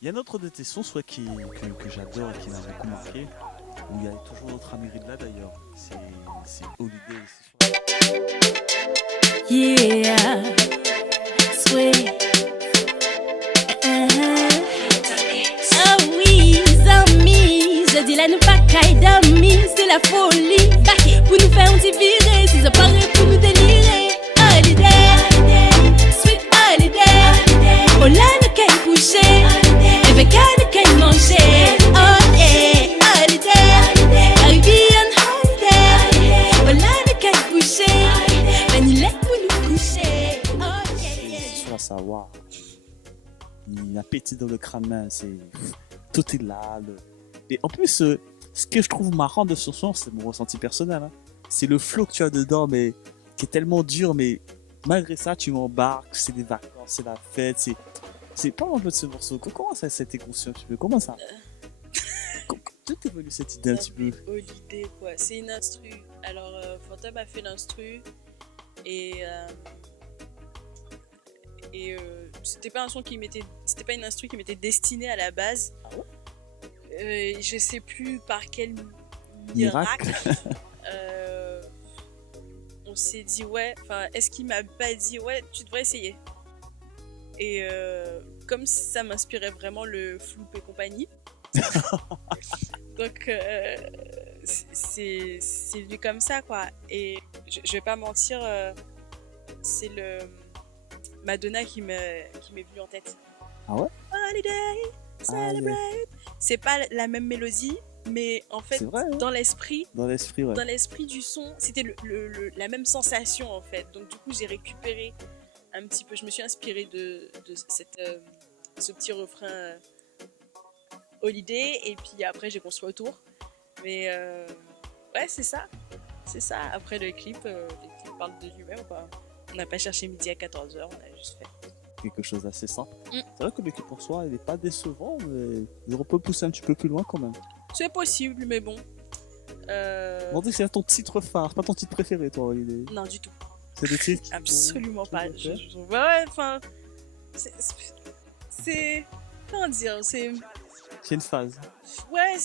Il y a un autre de tes sons soit que j'adore et qui m'a beaucoup marqué, où il y a toujours notre ami là d'ailleurs, c'est Holiday. Yeah, sweet. Ah oui, amis, je dis là nous pas caille d'amis, c'est la folie. Pour nous faire un petit virer, si ça paraît pour nous délirer. Holiday, sweet holiday. Oh là nous caille coucher, avec un nous caille manger. Oh yeah, holiday, Caribbean holiday. Oh là nous caille coucher, Manilette pour nous coucher. Oh yeah. C'est sûr à savoir. Il a pété dans le crâne, tout est là. Et en plus, ce que je trouve marrant de ce son, c'est mon ressenti personnel. Hein. C'est le flow que tu as dedans, mais qui est tellement dur, mais malgré ça, tu m'embarques, c'est des vacances, c'est la fête, c'est pas un peu de ce morceau. Comment ça a été conçu un petit peu? Comment ça? D'où t'es venu cette idée un petit peu? Holiday, quoi. C'est une instru. Alors, Phantom a fait l'instru et c'était pas un son c'était pas une instru qui m'était destinée à la base. Ah ouais? Je sais plus par quel Miracle. On s'est dit est-ce qu'il m'a pas dit tu devrais essayer. Et comme ça m'inspirait vraiment le Floop et compagnie, donc c'est venu comme ça quoi. Et je vais pas mentir, c'est le Madonna qui m'est venu en tête. Ah ouais? Holiday, celebrate. C'est pas la même mélodie, mais en fait, vrai, hein? dans l'esprit, Ouais. dans l'esprit du son, c'était la même sensation en fait. Donc du coup, j'ai récupéré un petit peu. Je me suis inspirée de ce petit refrain Holiday, et puis après, j'ai construit autour. Mais ouais, c'est ça. Après le clip parle de lui-même quoi. On n'a pas cherché midi à 14h, on a juste fait quelque chose d'assez simple. C'est vrai que le clip en soi, il n'est pas décevant, mais on peut pousser un petit peu plus loin quand même. C'est possible, mais bon. On dit que c'est ton titre phare, pas ton titre préféré, toi, Holiday. Non, du tout. C'est le titre Absolument pas. Ouais, enfin. C'est. Comment dire? C'est une phase. Ouais,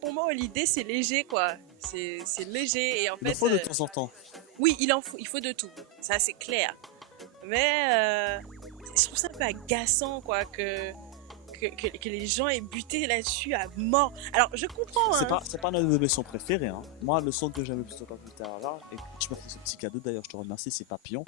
pour moi, Holiday, c'est léger, quoi. C'est léger, et en fait. Il en faut de temps en temps. Oui, il faut de tout. Ça, c'est clair. Mais je trouve ça un peu agaçant, quoi, que les gens aient buté là-dessus à mort. Alors, je comprends. C'est pas notre son préféré. Hein. Moi, le son que j'aime le plus quand plus tard là, et tu m'as fait ce petit cadeau d'ailleurs, je te remercie, c'est Papillon.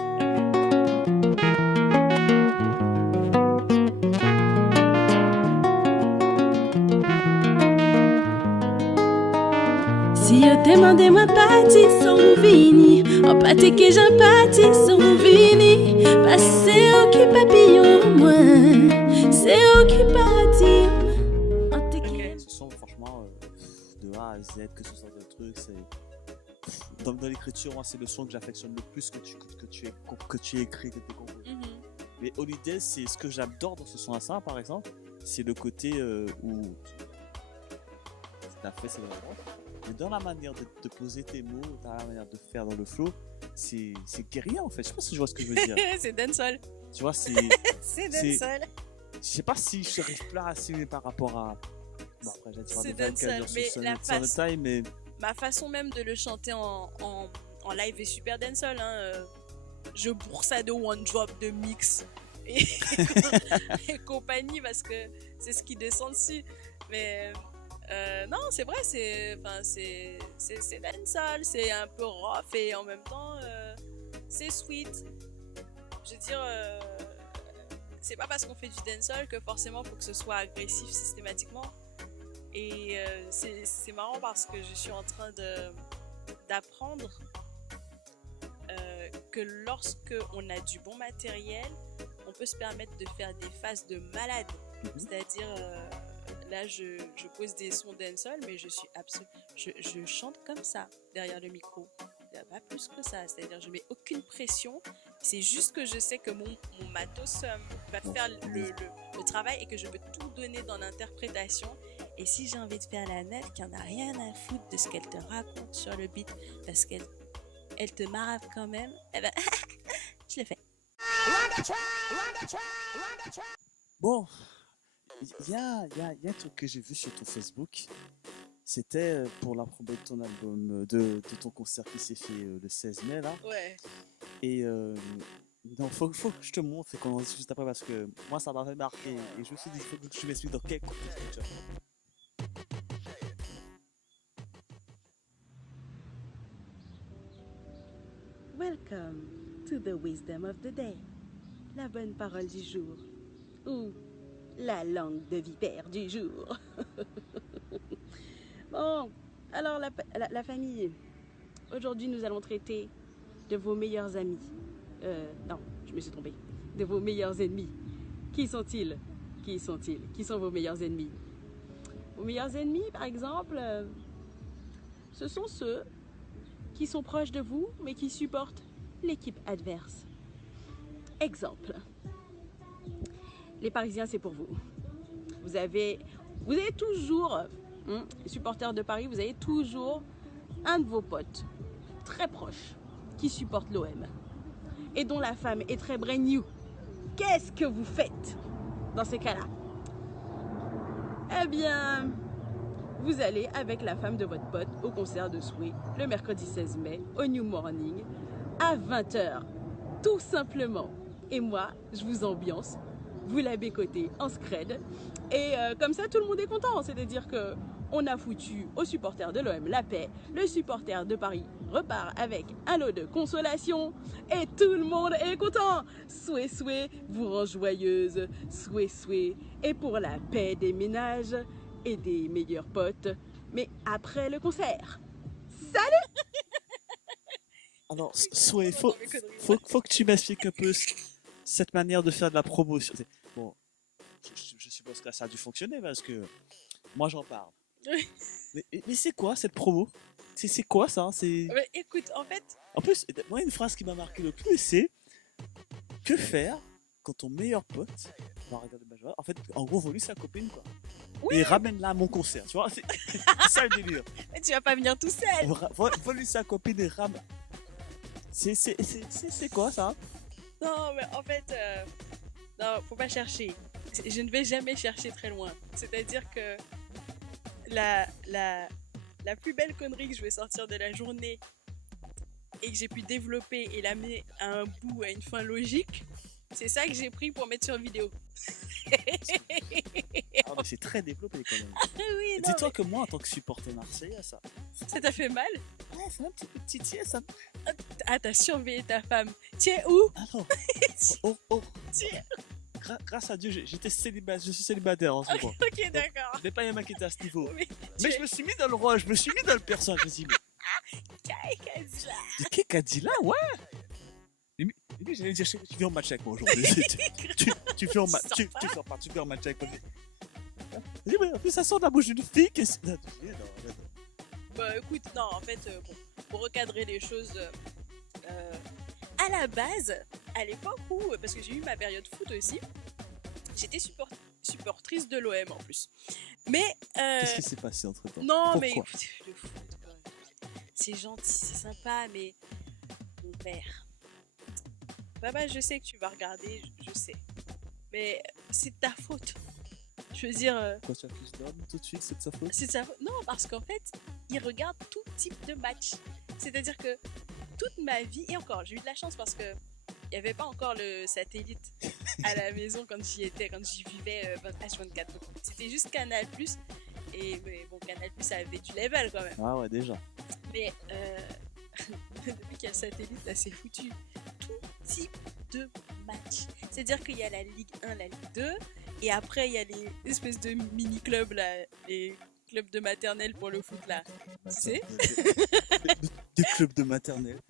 Si yo demande moi parti son vini, en pâté que j'en parti son vini, parce que c'est eux qui papillon moi, c'est eux qui parti. Ce son franchement de A à Z, que ce soit un truc, c'est dans l'écriture, moi c'est le son que j'affectionne le plus que tu aies écrit, que tu aies composé. Mais Holiday, c'est ce que j'adore dans ce son là, par exemple, c'est le côté où tout à fait c'est vraiment. Mais dans la manière de poser tes mots, dans la manière de faire dans le flow, c'est guerrier en fait. Je sais pas si je vois ce que je veux dire. C'est dancehall. Tu vois, c'est dancehall. Je sais pas si je serais placé par rapport à. Bon, après, j'ai c'est dancehall, mais ma façon même de le chanter en live est super dancehall. Hein. Je bourre ça de one drop, de mix et compagnie, parce que c'est ce qui descend dessus. Mais. Non, c'est vrai, c'est dancehall, c'est un peu rough et en même temps c'est sweet. Je veux dire, c'est pas parce qu'on fait du dancehall que forcément faut que ce soit agressif systématiquement. Et c'est marrant parce que je suis en train d'apprendre que lorsque on a du bon matériel, on peut se permettre de faire des phases de malade. C'est-à-dire là, je pose des sons dancehall, mais je chante comme ça derrière le micro. Il n'y a pas plus que ça. C'est-à-dire, je mets aucune pression. C'est juste que je sais que mon matos va faire le travail et que je peux tout donner dans l'interprétation. Et si j'ai envie de faire la nef, qui en a rien à foutre de ce qu'elle te raconte sur le beat, parce qu'elle te marave quand même, eh ben, je le fais. Bon, il y a un truc que j'ai vu sur ton Facebook. C'était pour la promo de ton album, de ton concert qui s'est fait le 16 mai là. Ouais. Et non, faut que je te montre et qu'on en discute juste après parce que moi ça m'avait marqué et je me suis dit il faut que tu m'expliques dans quel contexte tu as fait. Welcome to the wisdom of the day. La bonne parole du jour. Ou la langue de vipère du jour. Bon, alors la famille. Aujourd'hui, nous allons traiter de vos meilleurs amis. Non, je me suis trompée. De vos meilleurs ennemis. Qui sont-ils? Qui sont-ils? Qui sont vos meilleurs ennemis? Vos meilleurs ennemis, par exemple, ce sont ceux qui sont proches de vous, mais qui supportent l'équipe adverse. Exemple. Les Parisiens, c'est pour vous. Vous avez toujours, les supporters de Paris, vous avez toujours un de vos potes très proches qui supporte l'OM et dont la femme est très brand new. Qu'est-ce que vous faites dans ces cas-là? Eh bien, vous allez avec la femme de votre pote au concert de Sway le mercredi 16 mai au New Morning à 20h. Tout simplement. Et moi, je vous ambiance, vous la bécotez en scred. Et comme ça, tout le monde est content. C'est-à-dire que on a foutu aux supporters de l'OM la paix. Le supporter de Paris repart avec un lot de consolation. Et tout le monde est content. Sway, Sway vous rend joyeuse. Sway, Sway. Et pour la paix des ménages et des meilleurs potes. Mais après le concert. Salut! Alors, Sway, faut que tu m'expliques un peu cette manière de faire de la promotion. Bon, je suppose que là, ça a dû fonctionner parce que moi, j'en parle. Oui. Mais c'est quoi cette promo? C'est quoi ça? Mais écoute, en fait... En plus, moi, une phrase qui m'a marqué le plus, c'est que faire quand ton meilleur pote va regarder ma joie? En fait, en gros, vole sa copine, quoi. Oui. Et ramène-la à mon concert, tu vois? C'est ça le délire. Mais tu vas pas venir tout seul. Vole sa copine et ramène. C'est quoi ça? Non, mais en fait, non, faut pas chercher. Je ne vais jamais chercher très loin. C'est-à-dire que la plus belle connerie que je vais sortir de la journée et que j'ai pu développer et l'amener à un bout, à une fin logique, c'est ça que j'ai pris pour mettre sur vidéo. Ah, mais c'est très développé quand même. Oui, non, dis-toi que moi, en tant que supporter marseillais, ça t'a fait mal? Ouais, c'est un petit peu titillé, ça. Ah, t'as surveillé ta femme. Tu es où? Ah non. Grâce à Dieu, j'étais célibataire, je suis célibataire en ce moment. Ok, d'accord. Je n'ai pas m'inquiéter à ce niveau. Mais je me suis mis dans le rôle, je me suis mis dans le personnage. Je me suis dit, mais qu'est-ce qu'a dit là? Ouais. Mais j'allais dire, tu viens au match avec moi aujourd'hui. tu viens au match. Tu sors pas, tu viens au match avec moi. Je dis, mais en plus, ça sort de la bouche d'une fille. Qu'est-ce que... Bah écoute, non, en fait, bon, pour recadrer les choses, à la base, à l'époque où, parce que j'ai eu ma période foot aussi, j'étais supportrice de l'OM en plus. Mais... Qu'est-ce qui s'est passé entre temps? Non, pourquoi? mais écoute, le foot, c'est gentil, c'est sympa, mais mon père... Papa, je sais que tu vas regarder, je sais. Mais c'est de ta faute. Je veux dire... Pourquoi tu accuses d'homme tout de suite? C'est de sa faute? C'est de sa faute. Non, parce qu'en fait, il regarde tout type de match. C'est-à-dire que toute ma vie, et encore, j'ai eu de la chance parce que il n'y avait pas encore le satellite à la maison quand j'y vivais H24. C'était juste Canal+. Mais bon, Canal+, ça avait du level quand même. Ah ouais, déjà. Mais depuis qu'il y a le satellite, là, c'est foutu. Tout type de match. C'est-à-dire qu'il y a la Ligue 1, la Ligue 2, et après, il y a les espèces de mini-clubs, là, les clubs de maternelle pour le foot, là. Tu sais? Des clubs de maternelle.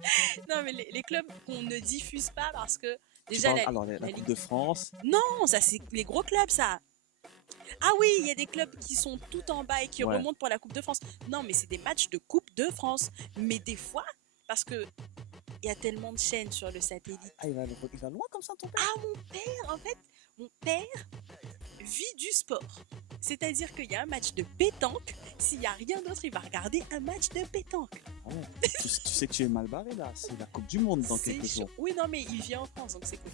Non, mais les clubs qu'on ne diffuse pas parce que déjà la Coupe de France. Non, ça c'est les gros clubs, ça. Ah oui, il y a des clubs qui sont tout en bas et qui remontent pour la Coupe de France. Non, mais c'est des matchs de Coupe de France. Mais des fois, parce que il y a tellement de chaînes sur le satellite. Ah, il va loin comme ça, ton père? Ah, mon père vit du sport. C'est-à-dire qu'il y a un match de pétanque. S'il n'y a rien d'autre, il va regarder un match de pétanque. Ah ouais. tu sais que tu es mal barré là. C'est la Coupe du Monde dans quelques jours. Oui, non, mais il vient en France, donc c'est cool.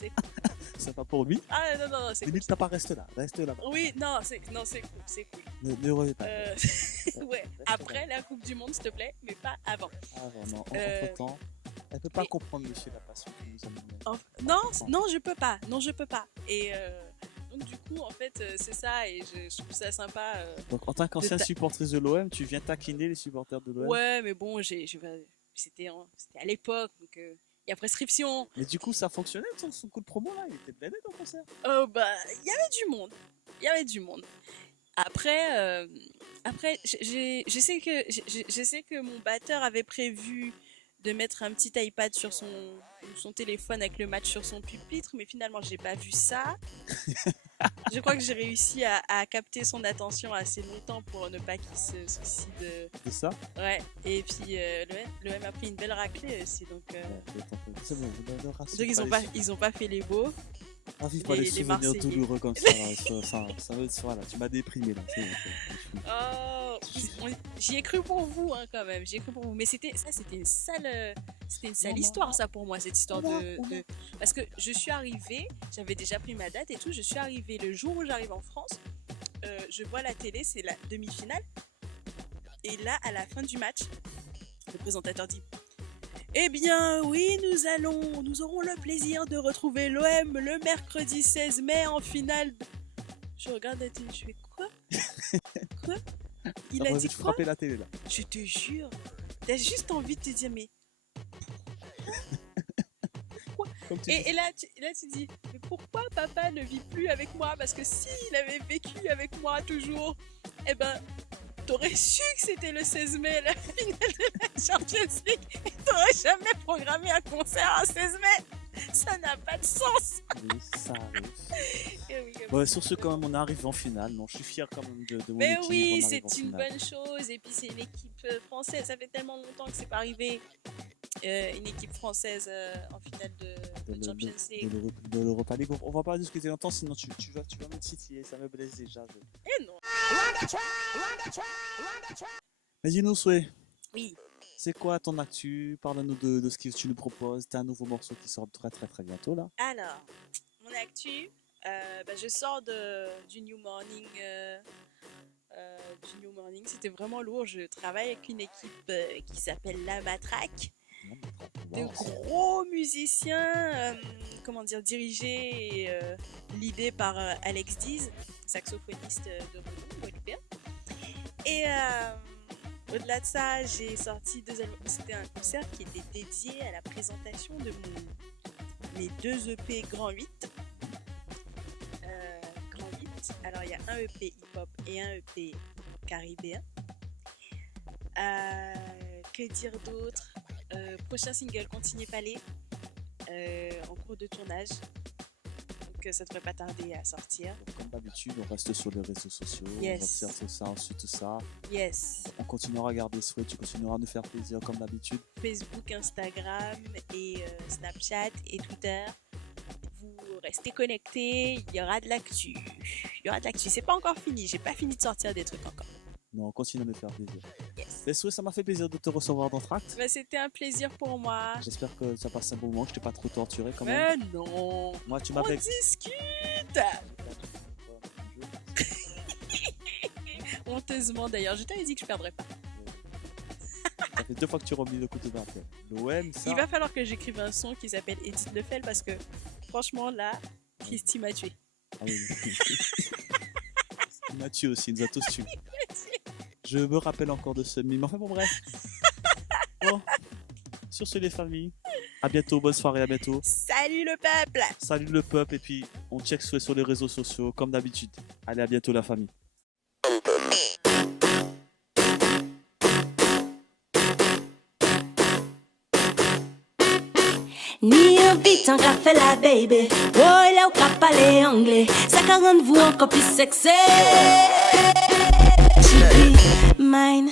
C'est cool. C'est pas pour lui. Ah non, c'est cool. Limite, t'as pas reste là. Oui, non, c'est cool. Ne reviens pas. Ouais, après la Coupe du Monde, s'il te plaît, mais pas avant. Non, entre-temps, elle peut pas comprendre, monsieur, la passion que nous avons. Non, je peux pas. Et donc, du coup, en fait, c'est ça, et je trouve ça sympa. Donc, en tant qu'ancienne supportrice de l'OM, tu viens taquiner les supporters de l'OM? Ouais, mais bon, c'était à l'époque, donc il y a prescription. Mais du coup, ça fonctionnait son coup de promo là? Il était blindé ton concert? Il y avait du monde. Après, je sais que mon batteur avait prévu de mettre un petit iPad sur son téléphone avec le match sur son pupitre, mais finalement j'ai pas vu ça. Je crois que j'ai réussi à capter son attention assez longtemps pour ne pas qu'il se soucie de ça. Ouais, et puis l'OM a pris une belle raclée aussi, donc c'est bon, donc ils ont pas fait les beaux. Ravive pas les souvenirs douloureux comme ça, voilà, tu m'as déprimé là. J'y ai cru pour vous, hein, quand même. Mais c'était une sale histoire, ça, pour moi, cette histoire de... Parce que je suis arrivée, j'avais déjà pris ma date et tout, je suis arrivée le jour où j'arrive en France, je vois la télé, c'est la demi-finale, et là, à la fin du match, le présentateur dit: eh bien, oui, nous aurons le plaisir de retrouver l'OM le mercredi 16 mai en finale. Je regarde la télé, je fais quoi? Il a dit quoi? Frapper la télé là. Je te jure, t'as juste envie de te dire, mais pourquoi? Et là, tu dis, mais pourquoi papa ne vit plus avec moi? Parce que s'il avait vécu avec moi toujours, eh ben, t'aurais su que c'était le 16 mai, la finale de la Champions League, et t'aurais jamais programmé un concert un 16 mai. Ça n'a pas de sens. Oui, ça arrive. Ouais, sur ce, quand même, on arrive en finale. Non, je suis fier quand même de mon mais équipe. Oui, c'est une bonne chose. Et puis, c'est une équipe française. Ça fait tellement longtemps que c'est pas arrivé. Une équipe française en finale de Champions League. De l'Europa League. On va pas discuter longtemps, sinon tu vas me titiller. Ça me blesse déjà. Eh non. Mais dis-nous, Souhait. Oui. C'est quoi ton actu? Parle-nous de ce que tu nous proposes. T'as un nouveau morceau qui sort très très très bientôt là. Alors, mon actu, je sors du New Morning. C'était vraiment lourd. Je travaille avec une équipe qui s'appelle La Matraque. De gros musiciens, dirigés et leadés par Alex Diz, saxophoniste de renom guadeloupéen. Et au-delà de ça, j'ai sorti 2 albums. C'était un concert qui était dédié à la présentation de mes 2 EP Grand 8. Grand 8. Alors, il y a un EP hip-hop et un EP caribéen. Que dire d'autre? Prochain single, Continuez Palais, en cours de tournage. Donc, ça devrait pas tarder à sortir. Donc, comme d'habitude, on reste sur les réseaux sociaux. Yes. On observe tout ça, ensuite tout ça. Yes. On continuera à garder Souhait, tu continueras à nous faire plaisir comme d'habitude. Facebook, Instagram et Snapchat et Twitter. Vous restez connectés, il y aura de l'actu. C'est pas encore fini, j'ai pas fini de sortir des trucs encore. Non, on continue à me faire plaisir. Yes. Mais Souhait, ça m'a fait plaisir de te recevoir dans Tract. C'était un plaisir pour moi. J'espère que ça passe un bon moment, que je t'ai pas trop torturé quand même. Mais non. Moi, tu on m'avais... discute. Honteusement d'ailleurs, je t'avais dit que je perdrais pas. Ça fait 2 fois que tu remis le couteau dans la tête. L'OM, ça... Il va falloir que j'écrive un son qui s'appelle Edith Lefel parce que franchement là, Christy m'a tué. Ah oui. Il m'a tué aussi, il nous a tous tués. Je me rappelle encore de ce mime. Enfin bon, bref. Bon. Sur ce, les familles. À bientôt, bonne soirée, à bientôt. Salut le peuple. Salut le peuple, et puis on check Souhait sur les réseaux sociaux, comme d'habitude. Allez, à bientôt, la famille. Ni un beat en café la baby. Oh, il est au cap parler anglais. Ça rend vous encore plus sexy. Mine,